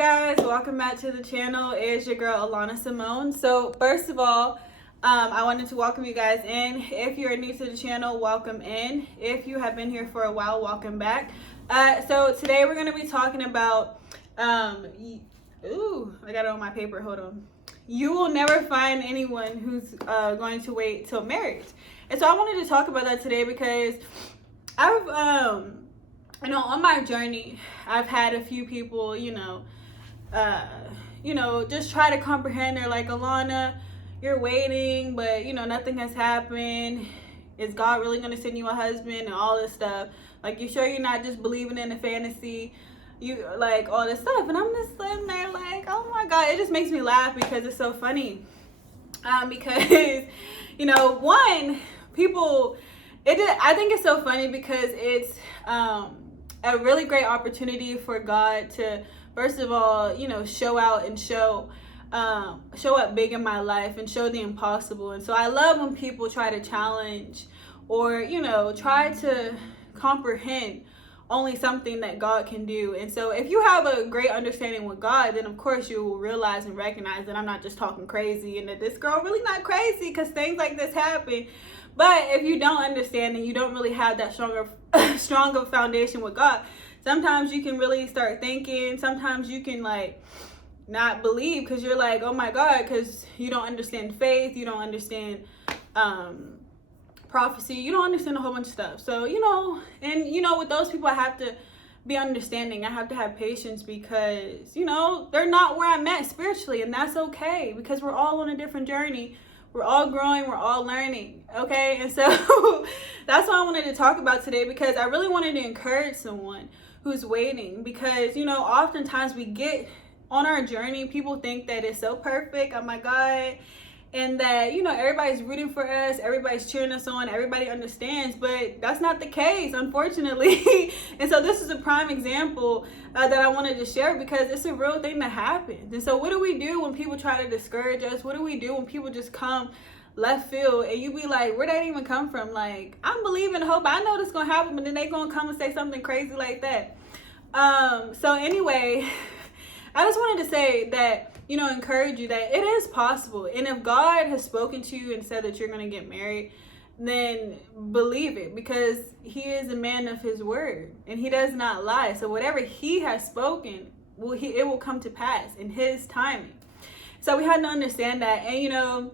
guys, welcome back to the channel. It's your girl Alana Simone. So first of all, I wanted to welcome you guys in. If you're new to the channel, welcome in. If you have been here for a while, welcome back. So today we're going to be talking about I got it on my paper, hold on. You will never find anyone who's going to wait till marriage. And so I wanted to talk about that today because I've on my journey, I've had a few people, just try to comprehend. They're like, Alana, you're waiting, but nothing has happened. Is God really gonna send you a husband and all this stuff? Like, you sure you're not just believing in the fantasy? You like all this stuff, and I'm just sitting there like, oh my God, it just makes me laugh because it's so funny. Because I think it's so funny because it's a really great opportunity for God to, first of all, show out and show up big in my life and show the impossible. And so I love when people try to challenge or, try to comprehend only something that God can do. And so if you have a great understanding with God, then of course you will realize and recognize that I'm not just talking crazy and that this girl really not crazy, because things like this happen. But if you don't understand and you don't really have that stronger foundation with God, sometimes you can really start thinking, sometimes you can not believe because you're like, oh my God, because you don't understand faith, you don't understand prophecy, you don't understand a whole bunch of stuff. So, with those people, I have to be understanding. I have to have patience because, they're not where I'm at spiritually, and that's okay because we're all on a different journey. We're all growing, we're all learning, okay? And so that's what I wanted to talk about today, because I really wanted to encourage someone who's waiting, because, oftentimes we get on our journey, people think that it's so perfect, oh my God, and that, everybody's rooting for us, everybody's cheering us on, everybody understands, but that's not the case, unfortunately. And so this is a prime example that I wanted to share because it's a real thing that happens. And so what do we do when people try to discourage us? What do we do when people just come left field and you be like, where'd that even come from? Like, I'm believing hope, I know this gonna happen, but then they gonna come and say something crazy like that. So anyway, I just wanted to say that, encourage you that it is possible. And if God has spoken to you and said that you're going to get married, then believe it, because he is a man of his word and he does not lie. So whatever he has spoken, it will come to pass in his timing. So we had to understand that. And,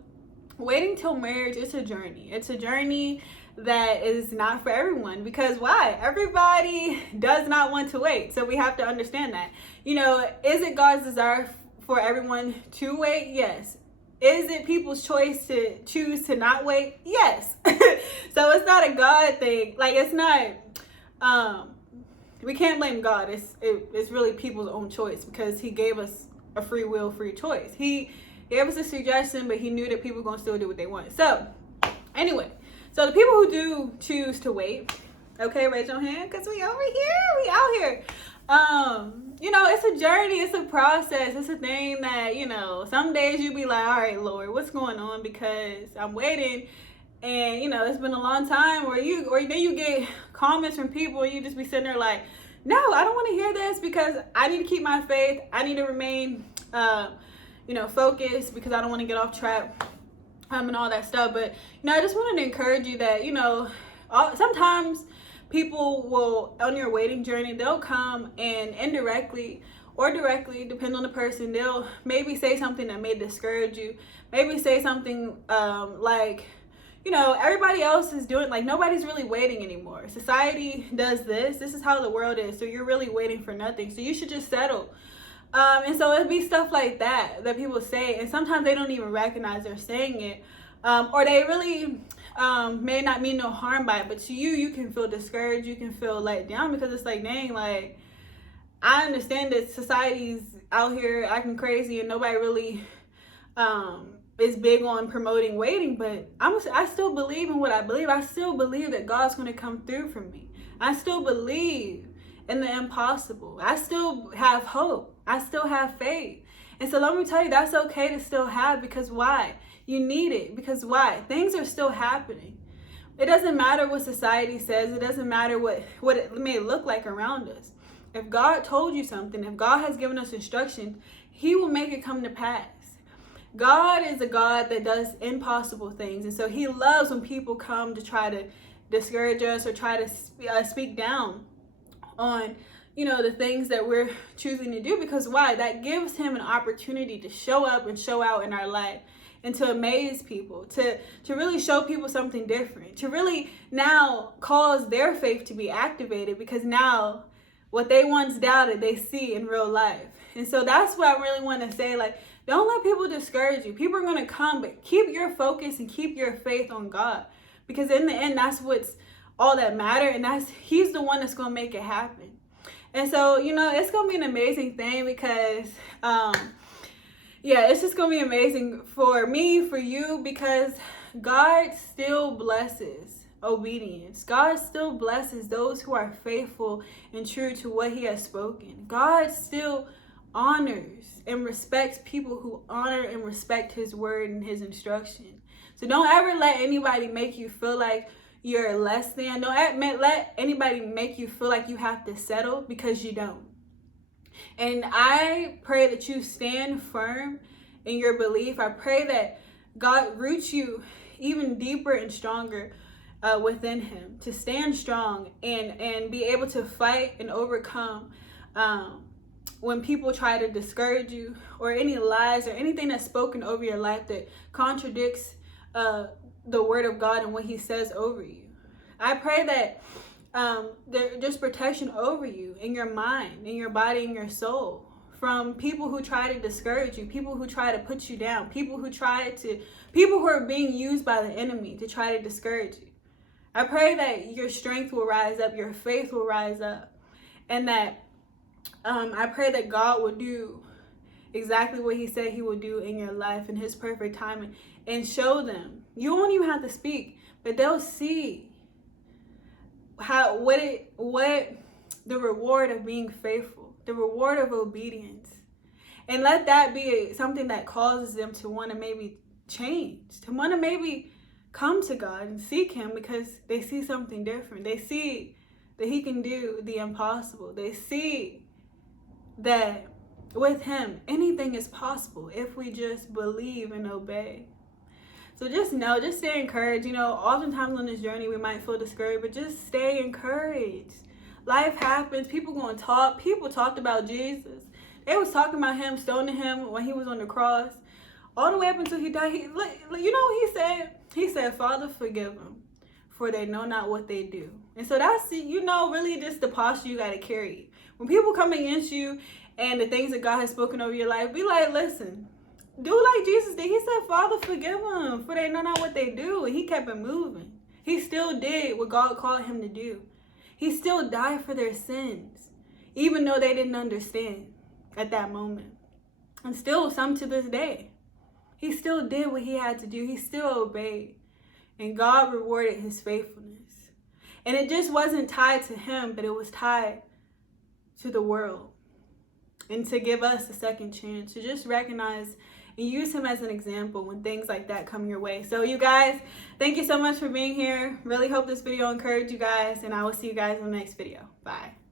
waiting till marriage, it's a journey. It's a journey that is not for everyone, because why? Everybody does not want to wait. So we have to understand that. Is it God's desire for everyone to wait? Yes. Is it people's choice to choose to not wait? Yes. So it's not a God thing. Like, it's not, we can't blame God. It's really people's own choice, because he gave us a free will, free choice. He gave us a suggestion, but he knew that people were going to still do what they want. So anyway, so the people who do choose to wait, okay, raise your hand, because we over here, we out here. It's a journey, it's a process, it's a thing that, some days you be like, all right, Lord, what's going on? Because I'm waiting, and, it's been a long time, or then you get comments from people, and you just be sitting there like, no, I don't want to hear this, because I need to keep my faith, I need to remain, focused, because I don't want to get off track, and all that stuff. But, I just wanted to encourage you that, sometimes people will, on your waiting journey, they'll come and indirectly or directly, depending on the person, they'll maybe say something that may discourage you. Maybe say something everybody else is doing, like, nobody's really waiting anymore. Society does this. This is how the world is. So you're really waiting for nothing. So you should just settle. And so it'd be stuff like that people say. And sometimes they don't even recognize they're saying it. Or they really may not mean no harm by it, but to you can feel discouraged, you can feel let down, because it's like, dang, like, I understand that society's out here acting crazy and nobody really is big on promoting waiting, but I still believe in what I believe. I still believe that God's going to come through for me. I still believe in the impossible. I still have hope. I still have faith. And so let me tell you, that's okay to still have, because why? You need it, because why? Things are still happening. It doesn't matter what society says. It doesn't matter what it may look like around us. If God told you something, if God has given us instructions, he will make it come to pass. God is a God that does impossible things. And so he loves when people come to try to discourage us or try to speak down on, the things that we're choosing to do. Because why? That gives him an opportunity to show up and show out in our life and to amaze people, to really show people something different, to really now cause their faith to be activated, because now what they once doubted, they see in real life. And so that's what I really want to say. Like, don't let people discourage you. People are going to come, but keep your focus and keep your faith on God. Because in the end, that's what's all that matter. And he's the one that's going to make it happen. And so, it's going to be an amazing thing because, it's just going to be amazing for me, for you, because God still blesses obedience. God still blesses those who are faithful and true to what he has spoken. God still honors and respects people who honor and respect his word and his instruction. So don't ever let anybody make you feel like you're less than. Don't let anybody make you feel like you have to settle, because you don't. And I pray that you stand firm in your belief. I pray that God roots you even deeper and stronger within him, to stand strong and be able to fight and overcome when people try to discourage you, or any lies or anything that's spoken over your life that contradicts the word of God and what he says over you. I pray that there's just protection over you, in your mind, in your body, in your soul, from people who try to discourage you, people who try to put you down, people who are being used by the enemy to try to discourage you. I pray that your strength will rise up, your faith will rise up, and that I pray that God will do exactly what he said he will do in your life in his perfect timing, and show them. You won't even have to speak, but they'll see what the reward of being faithful, the reward of obedience. And let that be something that causes them to want to maybe change, to want to maybe come to God and seek him, because they see something different. They see that he can do the impossible. They see that with him, anything is possible if we just believe and obey. So just stay encouraged. Oftentimes on this journey, we might feel discouraged, but just stay encouraged. Life happens. People going to talk. People talked about Jesus. They was talking about him, stoning him when he was on the cross, all the way up until he died. You know what he said? He said, "Father, forgive them, for they know not what they do." And so that's, really just the posture you got to carry. When people come against you and the things that God has spoken over your life, be like, listen, do like Jesus did. He said, "Father, forgive them, for they know not what they do." And he kept it moving. He still did what God called him to do. He still died for their sins, even though they didn't understand at that moment. And still, some to this day, he still did what he had to do. He still obeyed. And God rewarded his faithfulness. And it just wasn't tied to him, but it was tied to the world. And to give us a second chance, to just recognize and use him as an example when things like that come your way. So you guys, thank you so much for being here. Really hope this video encouraged you guys, and I will see you guys in the next video. Bye.